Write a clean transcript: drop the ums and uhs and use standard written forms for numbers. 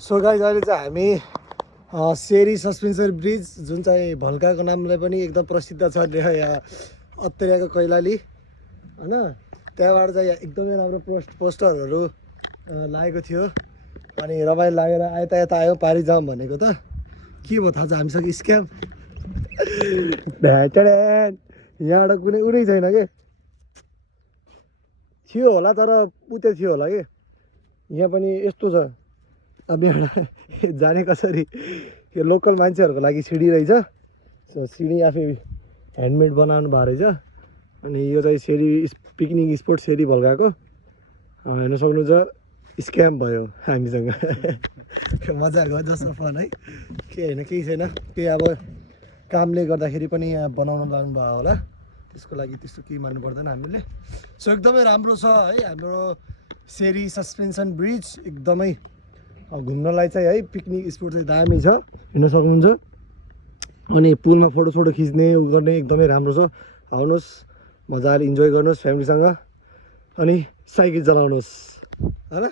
so guys अहिले चाहिँ हामी सेरी सस्पेन्सन ब्रिज जुन चाहिँ भल्काको नामले पनि एकदम प्रसिद्ध छ यहाँ अत्तरियाको कैलाली हैन त्यहाँबाट चाहिँ एकदमै राम्रो पोस्टरहरू लागेको थियो अनि रमाइलो लागेर यता आयो पारी जाउँ भनेको त के भयो थाहा छ हामीसँग स्क्याम यहाँबाट कुनै उडै छैन के थियो होला तर उतै थियो होला के यहाँ पनि यस्तो छ अब यहाँ जाने कसरी यो लोकल मान्छेहरूको लागि सिडी रहेछ सिडी आफै ह्यान्डमेड बनाउनु भएको रहेछ अनि यो चाहिँ सेरी पिकनिक स्पोट सेरी भल्काको हेर्न सक्नुहुन्छ स्क्याम भयो हामीसँग मजा गयो जस्ट फन है के होइन केही छैन केही अब कामले गर्दाखेरि पनि यहाँ बनाउन लाग्नु भयो होला त्यसको लागि त्यस्तो केही मान्नु पर्दैन हामीले सो एकदमै राम्रो छ है हाम्रो सेरी सस्पेन्सन ब्रिज एकदमै घुम्नलाई चाहिँ है पिकनिक स्पोट चाहिँ दामी छ हेर्न सक्नुहुन्छ अनि पुलमा फोटो खिच्ने उ गर्ने एकदमै राम्रो छ आउनुहोस् मजाले इन्जोय गर्नुहोस् फ्यामिलीसँग अनि साइकल चलाउनुहोस् हैन